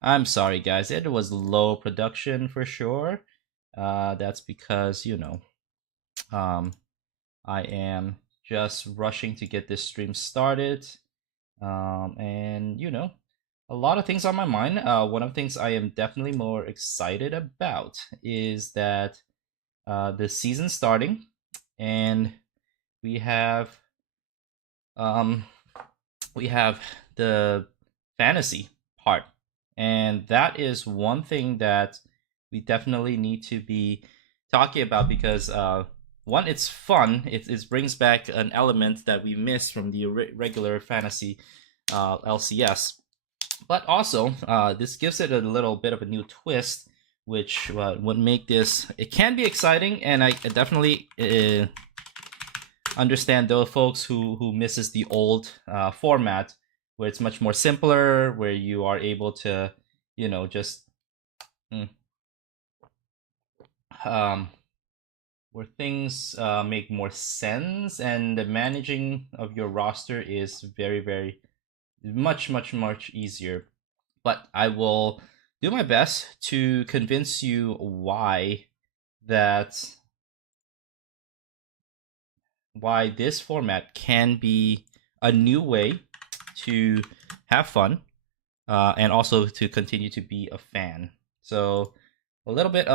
I'm sorry, guys. It was low production for sure. That's because, um, I am just rushing to get this stream started. And, a lot of things on my mind. One of the things I am definitely more excited about is that the season starting, and we have um, we have the fantasy part, and that is one thing that we definitely need to be talking about because one, it's fun. It brings back an element that we missed from the regular fantasy LCS, but also this gives it a little bit of a new twist, which would make this. It can be exciting, and I definitely understand those folks who misses the old format where it's much more simpler, where you are able to, just mm, um, where things make more sense, and the managing of your roster is very, very much easier. But I will do my best to convince you that why this format can be a new way to have fun and also to continue to be a fan. So a little bit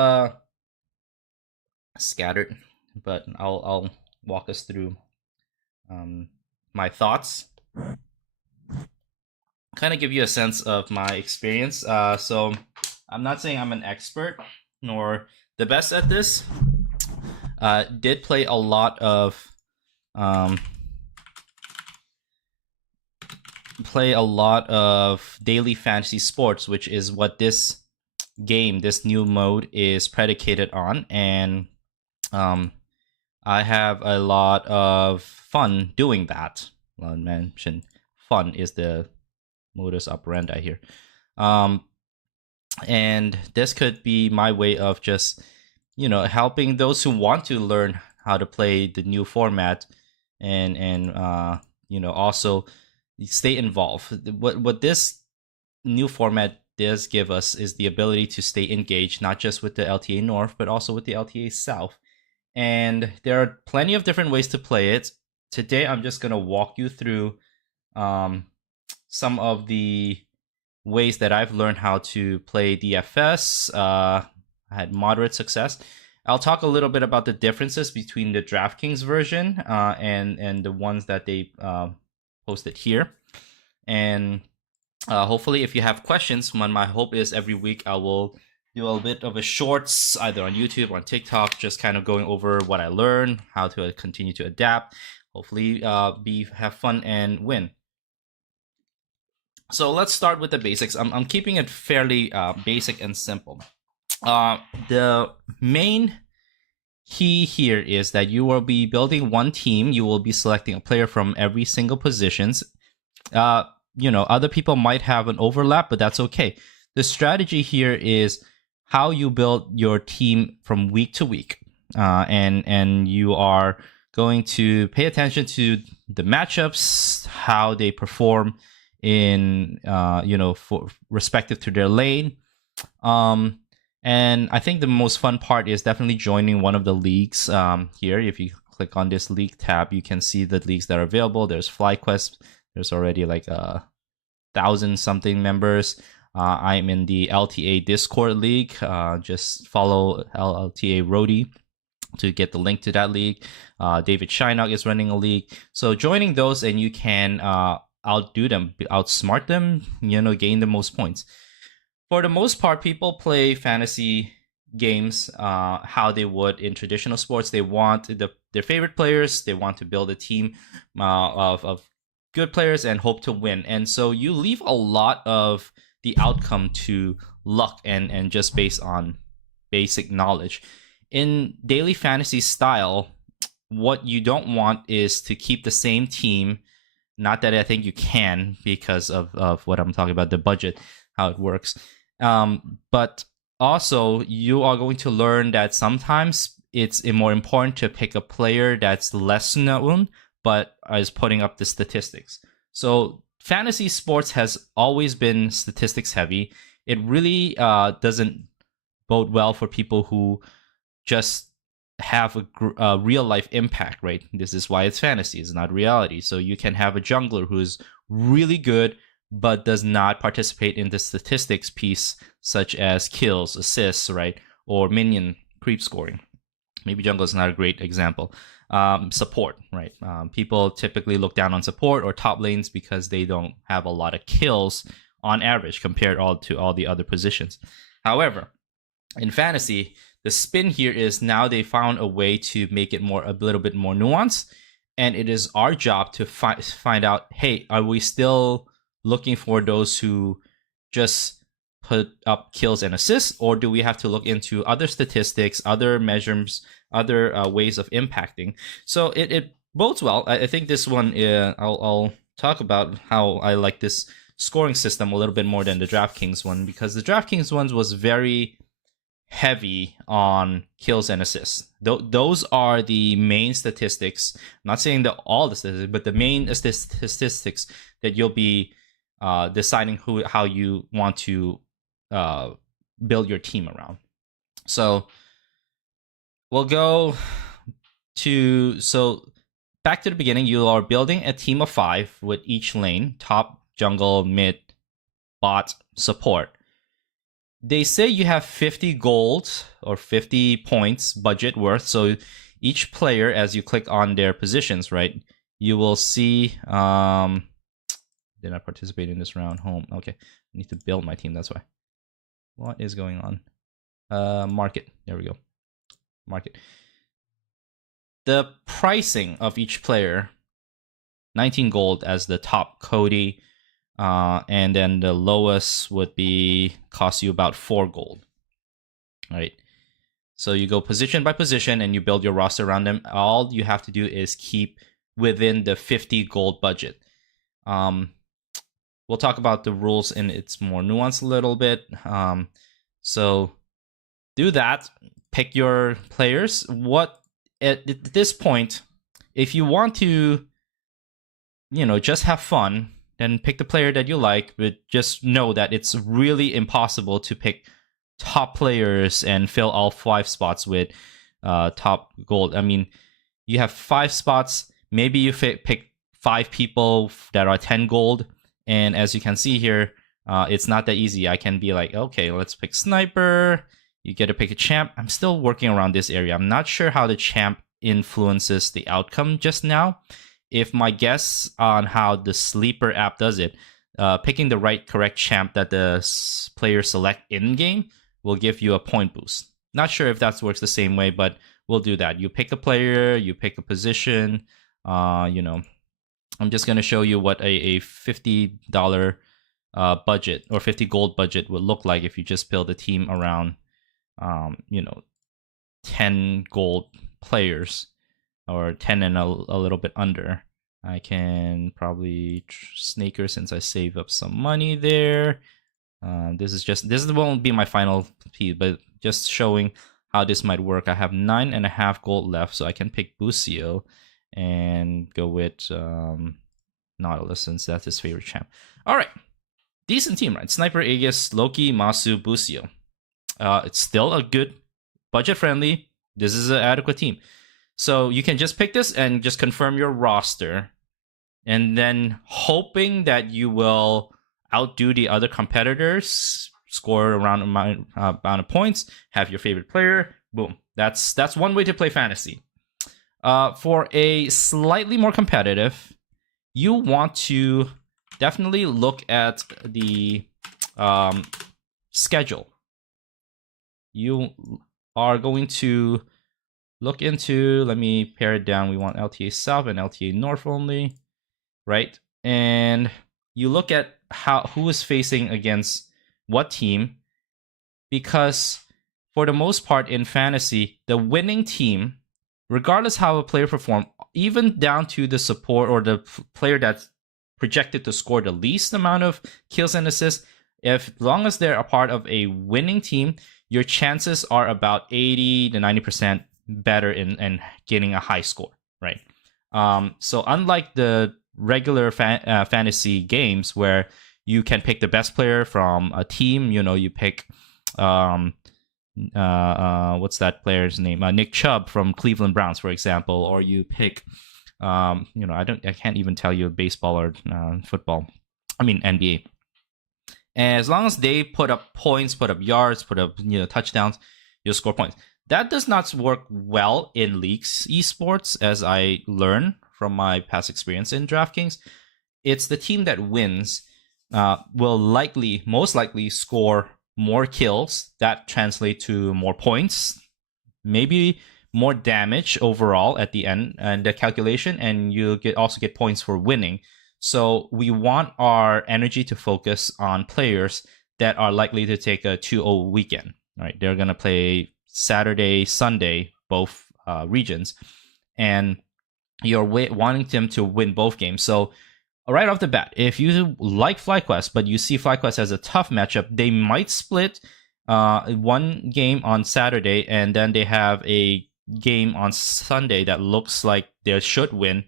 scattered, but I'll walk us through my thoughts, kind of give you a sense of my experience. So I'm not saying I'm an expert nor the best at this. Did play a lot of daily fantasy sports, which is what this game, this new mode, is predicated on, and I have a lot of fun doing that. Well, I mentioned fun is the modus operandi here. And this could be my way of just, helping those who want to learn how to play the new format and also stay involved. What this new format does give us is the ability to stay engaged, not just with the LTA North, but also with the LTA South. And there are plenty of different ways to play it. Today, I'm just going to walk you through some of the ways that I've learned how to play DFS. I had moderate success. I'll talk a little bit about the differences between the DraftKings version and the ones that they posted here. And hopefully, if you have questions, my hope is every week I will do a bit of a shorts, either on YouTube or on TikTok, just kind of going over what I learned, how to continue to adapt, hopefully have fun and win. So let's start with the basics. I'm keeping it fairly basic and simple. The main key here is that you will be building one team. You will be selecting a player from every single positions. Other people might have an overlap, but that's okay. The strategy here is how you build your team from week to week, and you are going to pay attention to the matchups, how they perform in for respective to their lane. And I think the most fun part is definitely joining one of the leagues. Here, if you click on this league tab, you can see the leagues that are available. There's FlyQuest. There's already like 1,000 something members. I'm in the LTA Discord league. Just follow LTA Rody to get the link to that league. David Shynock is running a league. So joining those, and you can outdo them, outsmart them, gain the most points. For the most part, people play fantasy games how they would in traditional sports. They want their favorite players. They want to build a team of good players and hope to win. And so you leave a lot of the outcome to luck and just based on basic knowledge. In daily fantasy style, what you don't want is to keep the same team. Not that I think you can because of what I'm talking about, the budget, how it works. But also, you are going to learn that sometimes it's more important to pick a player that's less known but is putting up the statistics. So fantasy sports has always been statistics heavy. It really doesn't bode well for people who just have a real life impact, right? This is why it's fantasy, it's not reality. So you can have a jungler who's really good but does not participate in the statistics piece, such as kills, assists, right? Or minion creep scoring. Maybe jungle is not a great example. Support, right? People typically look down on support or top lanes because they don't have a lot of kills on average compared to all the other positions. However, in fantasy, the spin here is now they found a way to make it a little bit more nuanced, and it is our job to find out, hey, are we still looking for those who just put up kills and assists, or do we have to look into other statistics, other measures, other ways of impacting? So it bodes well. I think this one, I'll talk about how I like this scoring system a little bit more than the DraftKings one, because the DraftKings one was very heavy on kills and assists. Those are the main statistics. I'm not saying that all the statistics, but the main statistics that you'll be deciding how you want to build your team around. So we'll go back to the beginning. You are building a team of 5 with each lane: top, jungle, mid, bot, support. They say you have 50 gold or 50 points budget worth. So each player, as you click on their positions, right, you will see did not participate in this round. Home. Okay, I need to build my team. That's why. What is going on? Market. There we go. Market. The pricing of each player: 19 gold as the top Cody, and then the lowest would be cost you about 4 gold. All right. So you go position by position and you build your roster around them. All you have to do is keep within the 50 gold budget. We'll talk about the rules and it's more nuanced a little bit. So do that. Pick your players. At this point, if you want to, just have fun, then pick the player that you like. But just know that it's really impossible to pick top players and fill all 5 spots with top gold. I mean, you have 5 spots. Maybe you pick 5 people that are 10 gold. And as you can see here, it's not that easy. I can be like, okay, let's pick sniper. You get to pick a champ. I'm still working around this area. I'm not sure how the champ influences the outcome just now. If my guess on how the sleeper app does it, picking the correct champ that the players select in-game will give you a point boost. Not sure if that works the same way, but we'll do that. You pick a player, you pick a position, I'm just going to show you what a $50 budget or 50 gold budget would look like if you just build a team around, 10 gold players, or 10 and a little bit under. I can probably snaker since I save up some money there. This won't be my final piece, but just showing how this might work. I have 9.5 gold left, so I can pick Busio and go with Nautilus since that's his favorite champ. All right, decent team, right? Sniper, Aegis, Loki, Masu, Busio. It's still a good, budget-friendly. This is an adequate team. So you can just pick this and just confirm your roster, and then hoping that you will outdo the other competitors, score around amount of points, have your favorite player. Boom. That's one way to play fantasy. For a slightly more competitive, you want to definitely look at the schedule. You are going to look into, let me pare it down. We want LTA South and LTA North only, right? And you look at who is facing against what team, because for the most part in fantasy, the winning team, regardless how a player performs, even down to the support or the player that's projected to score the least amount of kills and assists, as long as they're a part of a winning team, your chances are about 80 to 90% better in getting a high score, right? So unlike the regular fantasy games where you can pick the best player from a team, you pick what's that player's name? Nick Chubb from Cleveland Browns, for example, or you pick I can't even tell you baseball or football. I mean NBA. As long as they put up points, put up yards, put up touchdowns, you'll score points. That does not work well in leagues esports, as I learned from my past experience in DraftKings. It's the team that wins will most likely score more kills. That translate to more points, maybe more damage overall at the end and the calculation, and you also get points for winning. So we want our energy to focus on players that are likely to take a 2-0 weekend. Right, they're going to play Saturday, Sunday, both regions, and you're wanting them to win both games. So right off the bat, if you like FlyQuest, but you see FlyQuest as a tough matchup, they might split one game on Saturday, and then they have a game on Sunday that looks like they should win.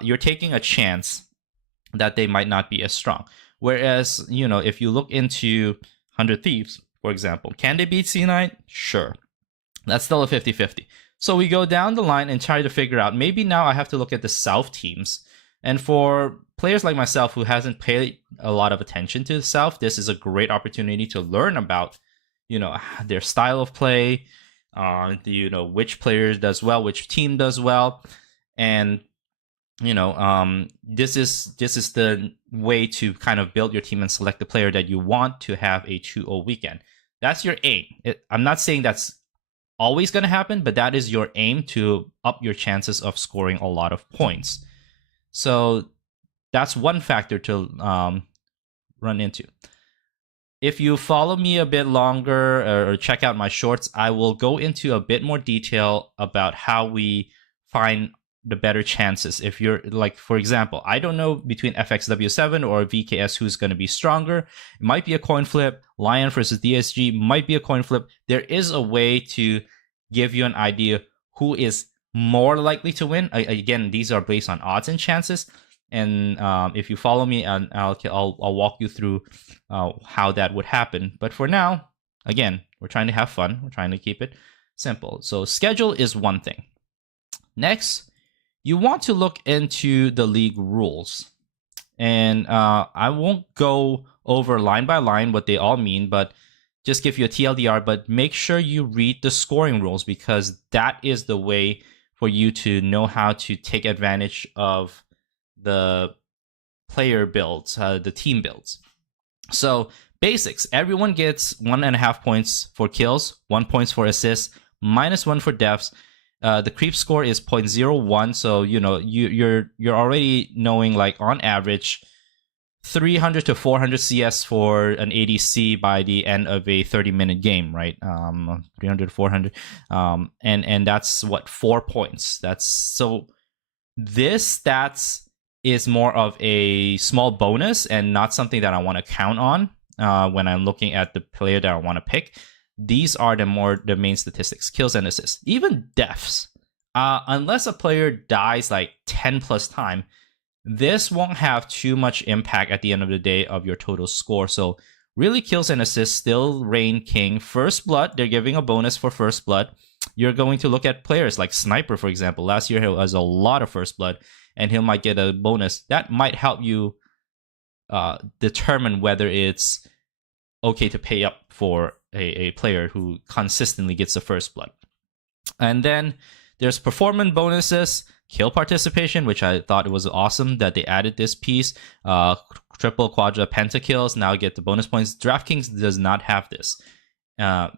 You're taking a chance that they might not be as strong. Whereas, if you look into 100 Thieves, for example, can they beat C9? Sure. That's still a 50-50. So we go down the line and try to figure out, maybe now I have to look at the South teams. And for players like myself who hasn't paid a lot of attention to the South, this is a great opportunity to learn about, their style of play, which player does well, which team does well. And, this is the way to kind of build your team and select the player that you want to have a 2-0 weekend. That's your aim. I'm not saying that's always going to happen, but that is your aim to up your chances of scoring a lot of points. So that's one factor to run into. If you follow me a bit longer or check out my shorts, I will go into a bit more detail about how we find the better chances. If you're like, for example, I don't know between FXW7 or VKS who's going to be stronger. It might be a coin flip. Lion versus DSG might be a coin flip. There is a way to give you an idea who is more likely to win. Again, these are based on odds and chances. And if you follow me, I'll walk you through how that would happen. But for now, again, we're trying to have fun. We're trying to keep it simple. So schedule is one thing. Next, you want to look into the league rules. And I won't go over line by line what they all mean, but just give you a TLDR. But make sure you read the scoring rules, because that is the way for you to know how to take advantage of the player builds, the team builds. So basics, everyone gets 1.5 points for kills, 1 point for assists, -1 for deaths. The creep score is 0.01, so you're already knowing, like, on average 300 to 400 CS for an ADC by the end of a 30-minute game, right? 300 to 400, and that's what, 4 points. This stats is more of a small bonus and not something that I want to count on when I'm looking at the player that I want to pick. These are the main statistics: kills and assists, even deaths. Unless a player dies like 10 plus time, this won't have too much impact at the end of the day of your total score. So really, kills and assists still reign king. First blood, they're giving a bonus for first blood. You're going to look at players like Sniper, for example. Last year he has a lot of first blood, and he might get a bonus. That might help you determine whether it's okay to pay up for a player who consistently gets the first blood. And then there's performance bonuses, kill participation, which I thought it was awesome that they added this piece. Triple, quadra, pentakills now get the bonus points. DraftKings does not have this.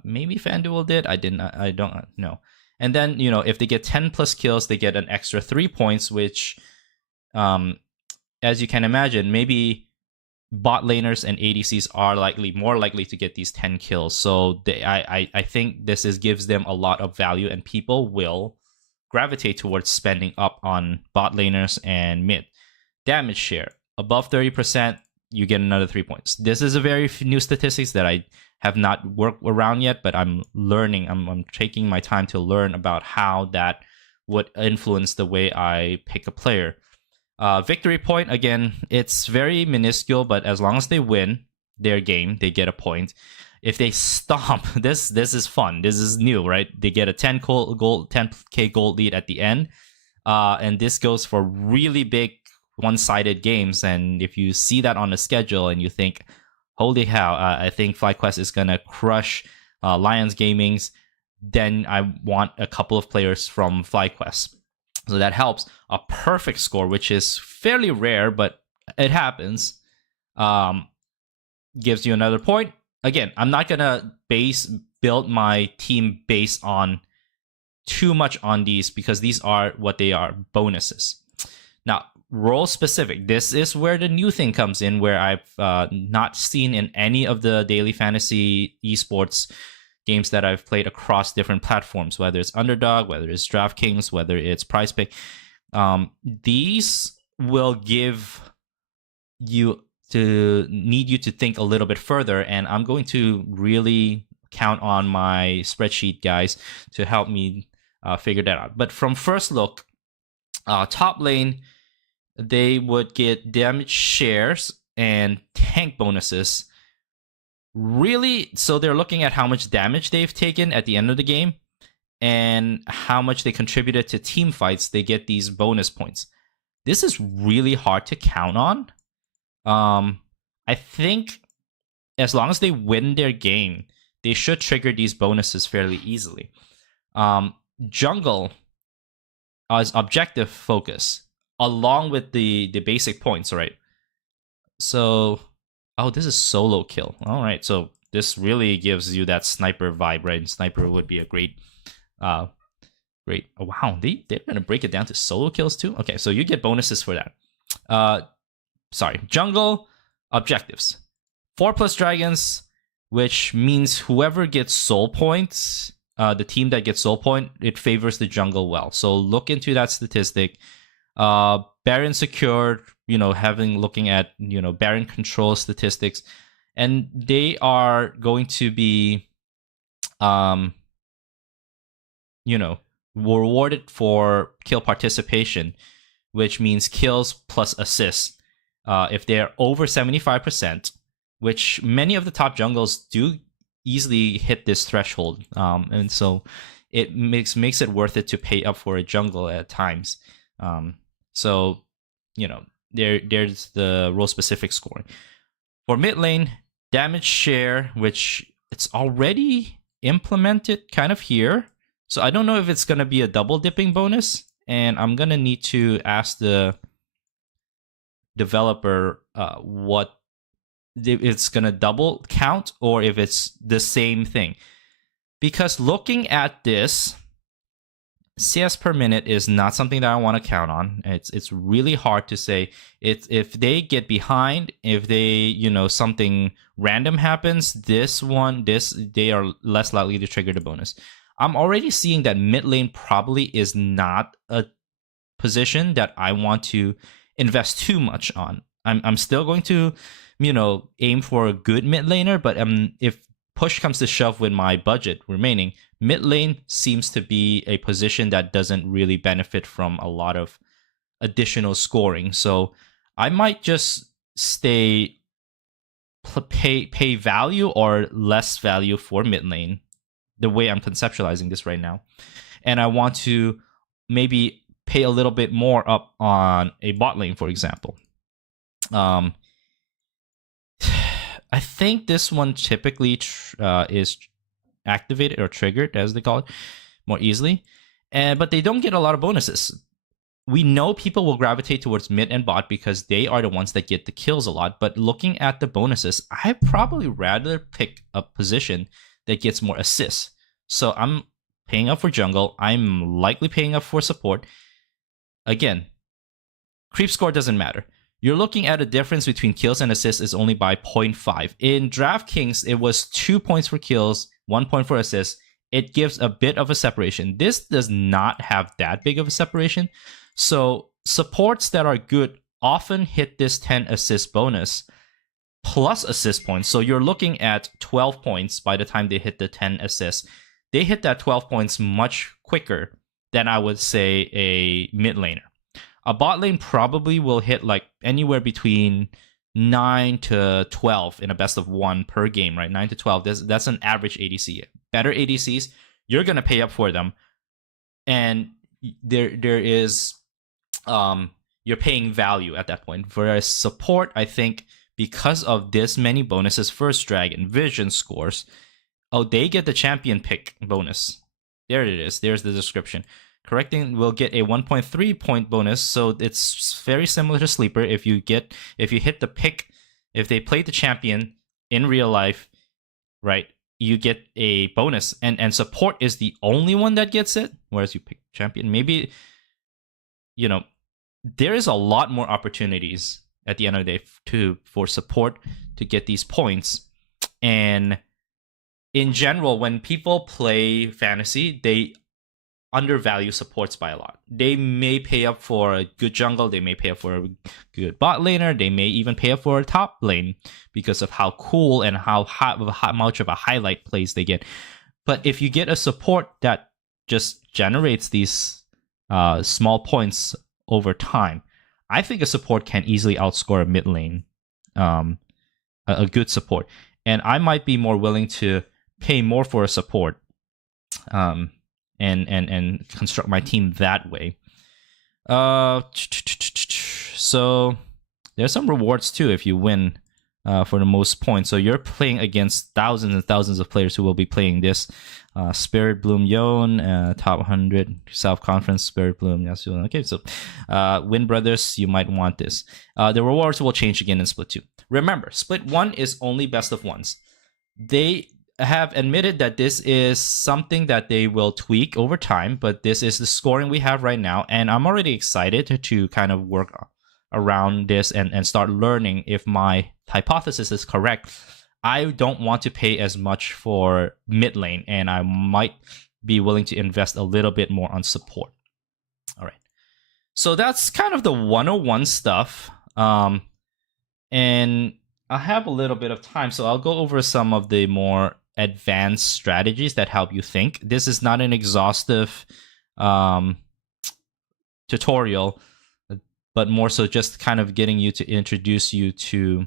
Maybe FanDuel did. I don't know. And then, if they get 10 plus kills, they get an extra 3 points, which, as you can imagine, maybe bot laners and ADCs are more likely to get these 10 kills. So I think this gives them a lot of value, and people will gravitate towards spending up on bot laners and mid. Damage share above 30%, you get another 3 points. This is a very new statistics that I have not worked around yet, but I'm learning. I'm taking my time to learn about how that would influence the way I pick a player. Victory point, again, it's very minuscule, but as long as they win their game, they get a point. If they stomp, this is fun. This is new, right? They get a 10k gold lead at the end. And this goes for really big one-sided games. And if you see that on the schedule and you think, holy cow, I think FlyQuest is going to crush Lions Gaming's, then I want a couple of players from FlyQuest. So that helps. A perfect score, which is fairly rare, but it happens, gives you another point. Again, I'm not going to build my team based on too much on these because these are what they are, bonuses. Now, role specific. This is where the new thing comes in, where I've not seen in any of the daily fantasy esports games that I've played across different platforms, whether it's Underdog, whether it's DraftKings, whether it's PrizePick. These will need you to think a little bit further, and I'm going to really count on my spreadsheet guys to help me figure that out. But from first look, top lane, they would get damage shares and tank bonuses. Really, so they're looking at how much damage they've taken at the end of the game and how much they contributed to team fights. They get these bonus points. This is really hard to count on. I think as long as they win their game, they should trigger these bonuses fairly easily. Jungle is objective focus along with the basic points, right? So, oh, this is solo kill. All right, so this really gives you that sniper vibe, right? Sniper would be a great. Oh, wow, they're gonna break it down to solo kills too. Okay, so you get bonuses for that. Jungle objectives. 4+ dragons, which means whoever gets soul points, the team that gets soul point, it favors the jungle well. So look into that statistic. Baron secured, looking at, Baron control statistics, and they are going to be, rewarded for kill participation, which means kills plus assists. If they're over 75%, which many of the top jungles do easily hit this threshold, and so it makes it worth it to pay up for a jungle at times. So, there's the role-specific scoring. For mid lane, damage share, which it's already implemented kind of here. So I don't know if it's going to be a double dipping bonus, and I'm going to need to ask the developer what if it's going to double count or if it's the same thing. Because looking at this, CS per minute is not something that I want to count on. It's really hard to say. If they get behind, if they something random happens, they are less likely to trigger the bonus. I'm already seeing that mid lane probably is not a position that I want to invest too much on. I'm still going to aim for a good mid laner, but if push comes to shove with my budget remaining, mid lane seems to be a position that doesn't really benefit from a lot of additional scoring. So I might just pay value or less value for mid lane, the way I'm conceptualizing this right now. And I want to maybe pay a little bit more up on a bot lane, for example. I think this one typically is activated or triggered, as they call it, more easily. But they don't get a lot of bonuses. We know people will gravitate towards mid and bot because they are the ones that get the kills a lot. But looking at the bonuses, I'd probably rather pick a position that gets more assists. So I'm paying up for jungle. I'm likely paying up for support. Again, creep score doesn't matter. You're looking at a difference between kills and assists is only by 0.5. In DraftKings, it was 2 points for kills, 1 point for assists. It gives a bit of a separation. This does not have that big of a separation. So supports that are good often hit this 10 assist bonus. plus assist points. So you're looking at 12 points by the time they hit the 10 assists. They hit that 12 points much quicker than I would say a mid laner. A bot lane probably will hit like anywhere between 9 to 12 in a best of 1 per game, right? 9 to 12. That's an average ADC. Better ADCs, you're going to pay up for them. And there is you're paying value at that point. Whereas support, I think, because of this many bonuses, First Dragon, Vision scores, they get the champion pick bonus. There it is. There's the description. Correcting will get a 1.3 point bonus, so it's very similar to Sleeper. If you hit the pick, if they play the champion in real life, right, you get a bonus. And support is the only one that gets it, whereas you pick champion. Maybe, there is a lot more opportunities at the end of the day for support to get these points. And in general, when people play fantasy, they undervalue supports by a lot. They may pay up for a good jungle, they may pay up for a good bot laner, they may even pay up for a top lane because of how cool and how much of a highlight plays they get. But if you get a support that just generates these small points over time, I think a support can easily outscore a mid lane, a good support. And I might be more willing to pay more for a support, and construct my team that way. So there's some rewards too if you win for the most points. So you're playing against thousands and thousands of players who will be playing this. Spirit Bloom Yon, top 100 South Conference Spirit Bloom Yasuo. Okay, so Win Brothers, you might want this. The rewards will change again in Split 2. Remember, Split 1 is only best of ones. They have admitted that this is something that they will tweak over time, but this is the scoring we have right now, and I'm already excited to kind of work around this and start learning if my hypothesis is correct. I don't want to pay as much for mid lane, and I might be willing to invest a little bit more on support. All right. So that's kind of the 101 stuff. And I have a little bit of time, so I'll go over some of the more advanced strategies that help you think. This is not an exhaustive tutorial, but more so just kind of getting you to introduce you to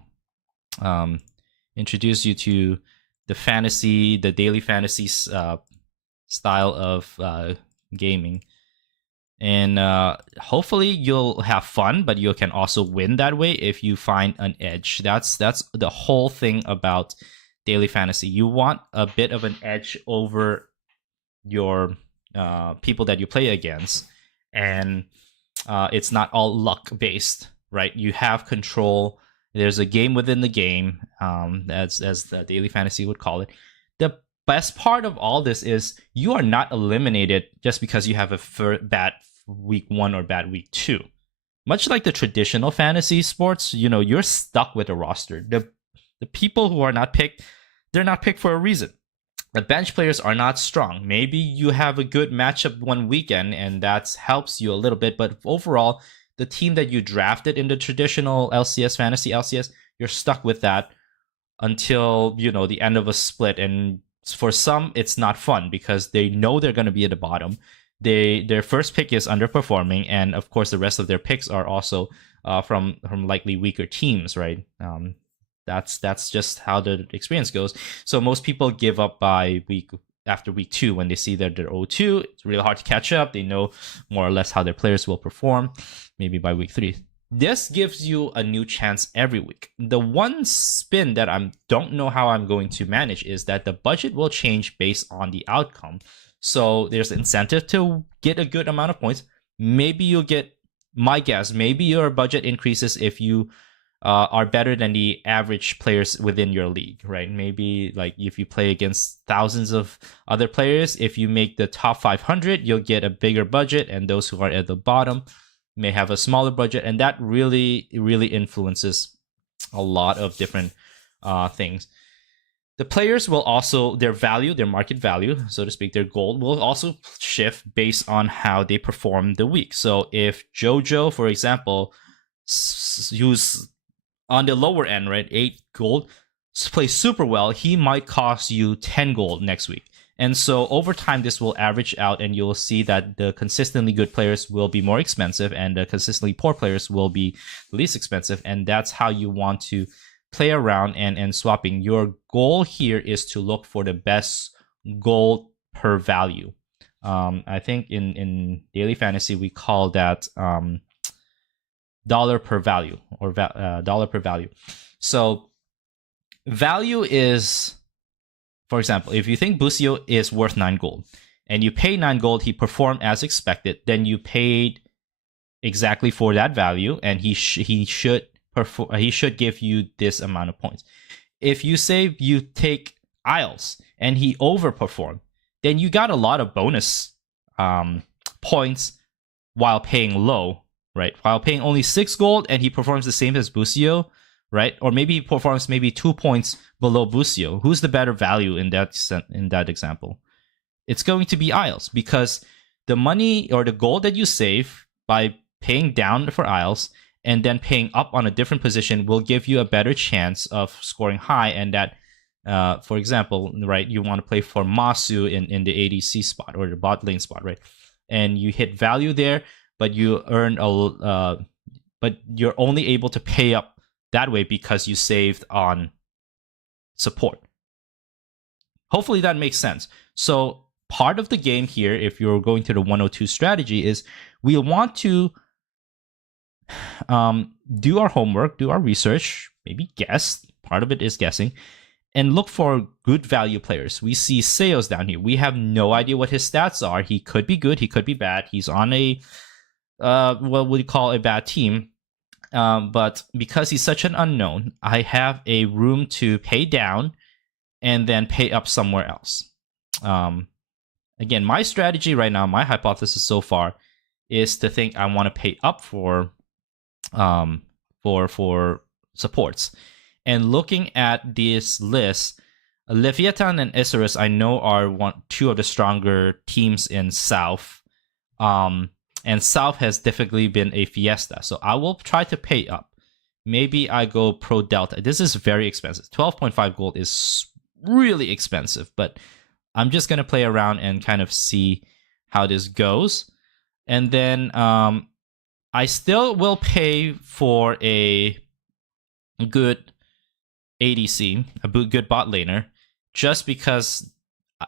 the fantasy, the daily fantasy style of gaming. And hopefully you'll have fun, but you can also win that way if you find an edge. That's the whole thing about daily fantasy. You want a bit of an edge over your people that you play against, and it's not all luck based, right? You have control. There's a game within the game, as the daily fantasy would call it. The best part of all this is you are not eliminated just because you have a bad week 1 or bad week 2. Much like the traditional fantasy sports, you're stuck with a roster. The people who are not picked, they're not picked for a reason. The bench players are not strong. Maybe you have a good matchup one weekend and that helps you a little bit, but overall, the team that you drafted in the traditional LCS, fantasy LCS, you're stuck with that until, the end of a split. And for some, it's not fun because they know they're going to be at the bottom. Their first pick is underperforming, and of course, the rest of their picks are also from likely weaker teams, right? That's just how the experience goes. So most people give up by after week 2 when they see that they're 0-2. It's really hard to catch up. They know more or less how their players will perform. Maybe by week 3. This gives you a new chance every week. The one spin that I don't know how I'm going to manage is that the budget will change based on the outcome. So there's incentive to get a good amount of points. Maybe you'll get, my guess, maybe your budget increases if you are better than the average players within your league, right? Maybe like if you play against thousands of other players, if you make the top 500, you'll get a bigger budget, and those who are at the bottom may have a smaller budget, and that really, really influences a lot of different things. The players will also, their value, their market value, so to speak, their gold will also shift based on how they perform the week. So if Jojo, for example, who's on the lower end, right, 8 gold, plays super well, he might cost you 10 gold next week. And so over time, this will average out, and you'll see that the consistently good players will be more expensive, and the consistently poor players will be least expensive. And that's how you want to play around and swapping. Your goal here is to look for the best gold per value. I think in daily fantasy we call that dollar per value, or dollar per value. So value is, for example, if you think Busio is worth 9 gold and you pay 9 gold, he performed as expected, then you paid exactly for that value, and he should give you this amount of points. If you say you take Isles and he overperformed, then you got a lot of bonus points while paying low, right? While paying only 6 gold and he performs the same as Busio, right? Or maybe he performs maybe 2 points below Busio. Who's the better value in that example? It's going to be Isles, because the money or the gold that you save by paying down for Isles and then paying up on a different position will give you a better chance of scoring high. And that, for example, right, you want to play for Masu in the ADC spot or the bot lane spot, right? And you hit value there, but you earn but you're only able to pay up that way because you saved on support. Hopefully that makes sense. So part of the game here, if you're going to the 102 strategy, is we want to do our homework, do our research, maybe guess. Part of it is guessing, and look for good value players. We see Seos down here. We have no idea what his stats are. He could be good, he could be bad. He's on a what we call a bad team. But because he's such an unknown, I have a room to pay down and then pay up somewhere else. Again, my strategy right now, my hypothesis so far, is to think I want to pay up for supports. And looking at this list, Leviathan and Isurus I know are two of the stronger teams in South. And South has definitely been a fiesta. So I will try to pay up. Maybe I go Pro Delta. This is very expensive. 12.5 gold is really expensive, but I'm just going to play around and kind of see how this goes. And then I still will pay for a good ADC, a good bot laner, just because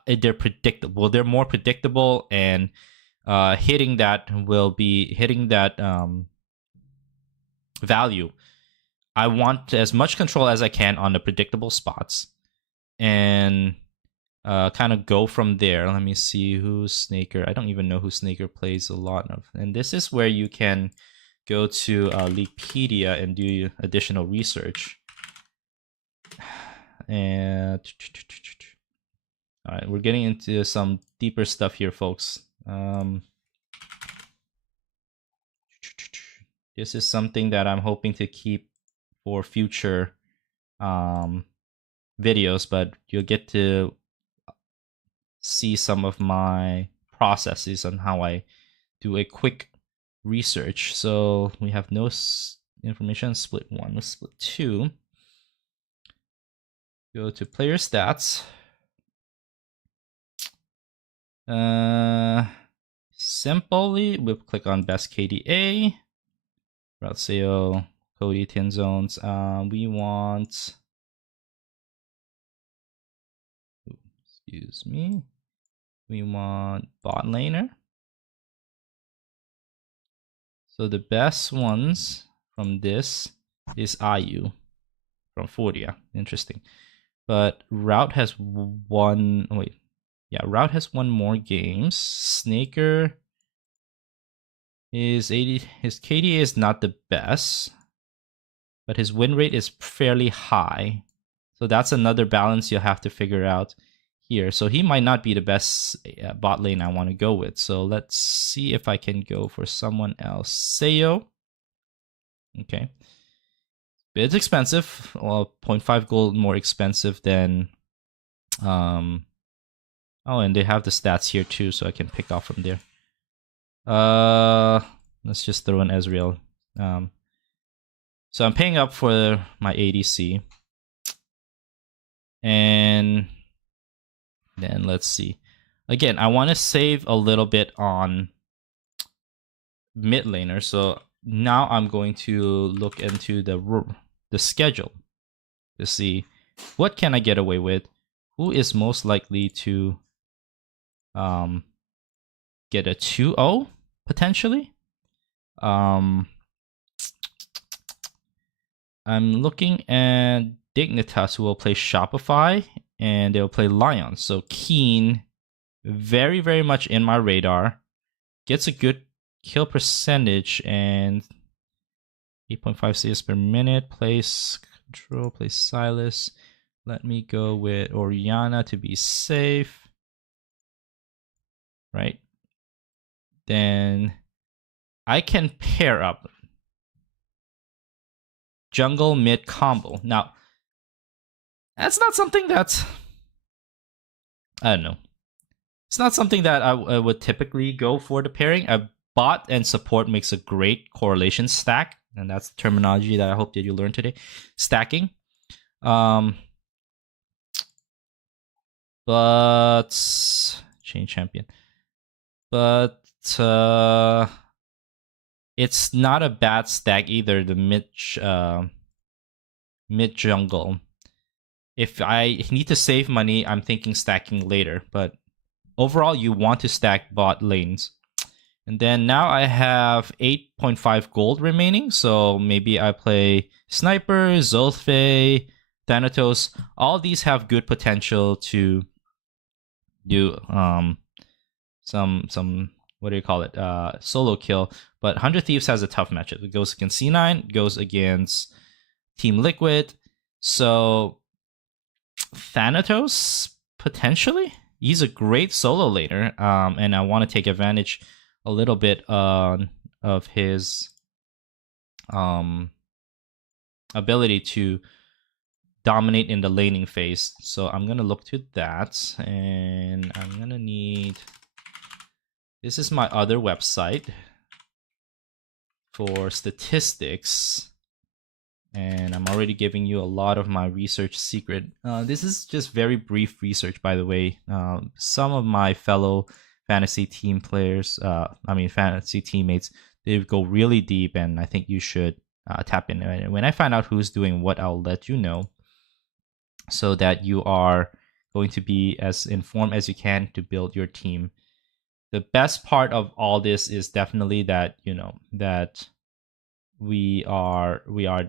they're predictable. They're more predictable, and hitting that value. I want as much control as I can on the predictable spots, and kind of go from there. Let me see who's Snaker. I don't even know who Snaker plays a lot of. And this is where you can go to Leaguepedia and do additional research. And all right, we're getting into some deeper stuff here, folks. This is something that I'm hoping to keep for future videos, but you'll get to see some of my processes on how I do a quick research. So we have no information. Split 1. Let's split 2. Go to player stats. Simply, we'll click on best KDA. Route SEO, Cody, 10 zones. We want. Excuse me. We want bot laner. So the best ones from this is IU from Fordia. Interesting. But Route has one. Wait. Yeah, Route has one more games. Snaker is 80. His KDA is not the best, but his win rate is fairly high. So that's another balance you'll have to figure out here. So he might not be the best bot lane I want to go with. So let's see if I can go for someone else. Seo. Okay. It's expensive. Well, 0.5 gold more expensive than... Oh, and they have the stats here too, so I can pick off from there. Let's just throw in Ezreal. So I'm paying up for my ADC. And then let's see. Again, I want to save a little bit on mid laner. So now I'm going to look into the schedule to see what can I get away with. Who is most likely to get a 2-0 potentially? I'm looking at Dignitas, who will play Shopify, and they'll play Lion. So Keen, very, very much in my radar. Gets a good kill percentage and 8.5 CS per minute. Plays Control, plays Silas. Let me go with Oriana to be safe. Right. Then I can pair up jungle mid combo. Now, that's not something that's, I don't know. It's not something that I would typically go for the pairing. A bot and support makes a great correlation stack, and that's the terminology that I hope that you learned today. Stacking. But change champion. But it's not a bad stack either. The mid jungle. If I need to save money, I'm thinking stacking later. But overall, you want to stack bot lanes. And then now I have 8.5 gold remaining. So maybe I play Sniper, Zolfe, Thanatos. All these have good potential to do some what do you call it? Solo kill. But 100 Thieves has a tough matchup. It goes against C9, goes against Team Liquid. So Thanatos, potentially? He's a great solo laner. And I want to take advantage a little bit of his ability to dominate in the laning phase. So I'm going to look to that. And I'm going to need... This is my other website for statistics. And I'm already giving you a lot of my research secret. This is just very brief research, by the way. Some of my fellow fantasy team players, fantasy teammates, they go really deep, and I think you should tap in. When I find out who's doing what, I'll let you know, so that you are going to be as informed as you can to build your team. The best part of all this is definitely that, you know, that we are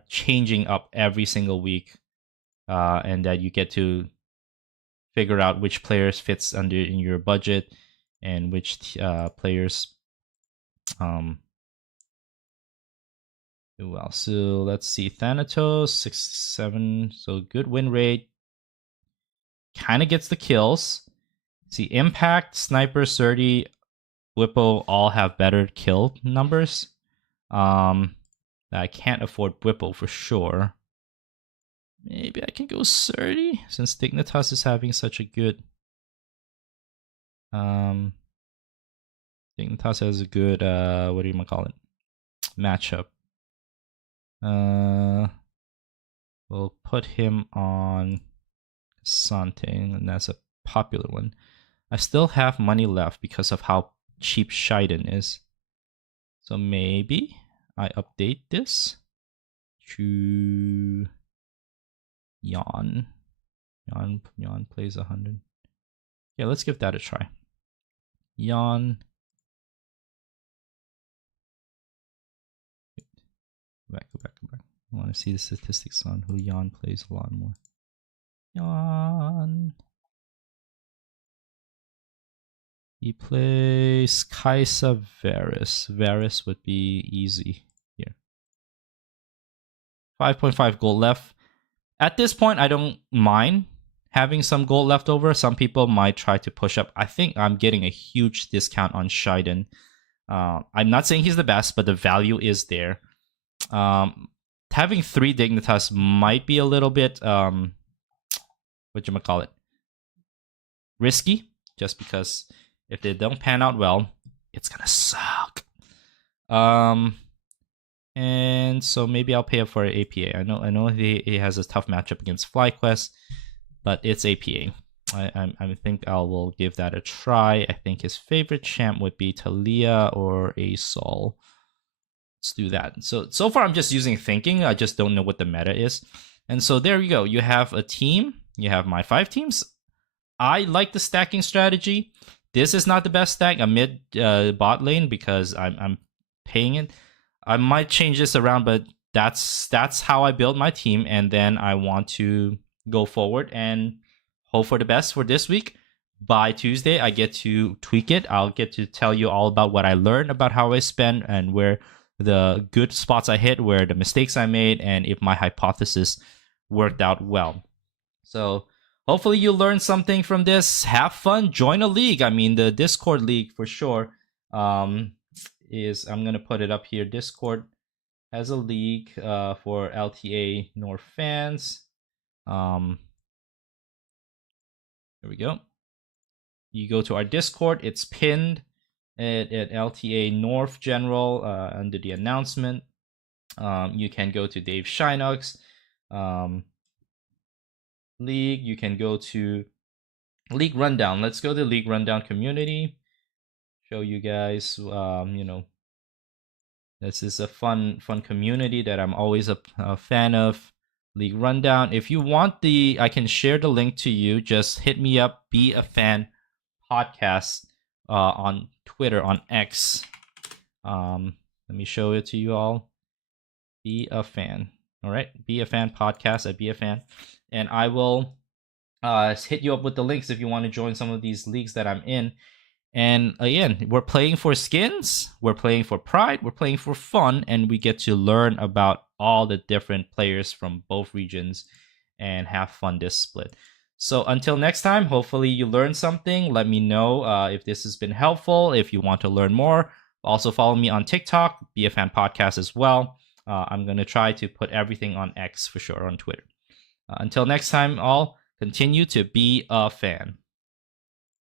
changing up every single week, and that you get to figure out which players fits under in your budget and which players do well. So let's see, Thanatos 67, so good win rate, kind of gets the kills. See, Impact, Sniper, 30, Whippo all have better kill numbers. I can't afford Whippo for sure. Maybe I can go 30 since Dignitas is having such a good. Dignitas has a good what do you call it? Matchup. We'll put him on Sante, and that's a popular one. I still have money left because of how cheap Shiden is. So maybe I update this to Yawn. Yawn plays 100. Yeah, let's give that a try. Yawn. Go back. I want to see the statistics on who Yawn plays a lot more. Yawn. He plays Kaisa Varus. Varus would be easy here. 5.5 gold left. At this point, I don't mind having some gold left over. Some people might try to push up. I think I'm getting a huge discount on Shiden. I'm not saying he's the best, but the value is there. Having 3 Dignitas might be a little bit, risky, just because if they don't pan out well, it's gonna suck. And so maybe I'll pay up for an APA. I know he has a tough matchup against FlyQuest, but it's APA. I think I will give that a try. I think his favorite champ would be Talia or a Sol. Let's do that. So far I'm just using thinking. I just don't know what the meta is. And so there you go. You have a team. You have my 5 teams. I like the stacking strategy. This is not the best stack. A mid bot lane because I'm paying it. I might change this around, but that's how I build my team, and then I want to go forward and hope for the best for this week. By Tuesday, I get to tweak it. I'll get to tell you all about what I learned about how I spend and where the good spots I hit, where the mistakes I made, and if my hypothesis worked out well. So hopefully you learned something from this. Have fun. Join a league. I mean, the Discord league for sure. I'm gonna put it up here. Discord has a league for LTA North fans. Here we go. You go to our Discord. It's pinned at LTA North General under the announcement. You can go to Dave Shinux league. You can go to League Rundown. Let's go to League Rundown community. Show you guys, this is a fun community that I'm always a fan of. League Rundown. If you want I can share the link to you. Just hit me up. Be a Fan podcast on Twitter, on X. Let me show it to you all. Be a Fan. All right, Be a Fan podcast at Be a Fan, and I will hit you up with the links if you want to join some of these leagues that I'm in. And again, we're playing for skins, we're playing for pride, we're playing for fun, and we get to learn about all the different players from both regions and have fun this split. So until next time, hopefully you learned something. Let me know if this has been helpful. If you want to learn more, also follow me on TikTok, Be a Fan Podcast as well. I'm going to try to put everything on X for sure, on Twitter. Until next time, all, continue to be a fan.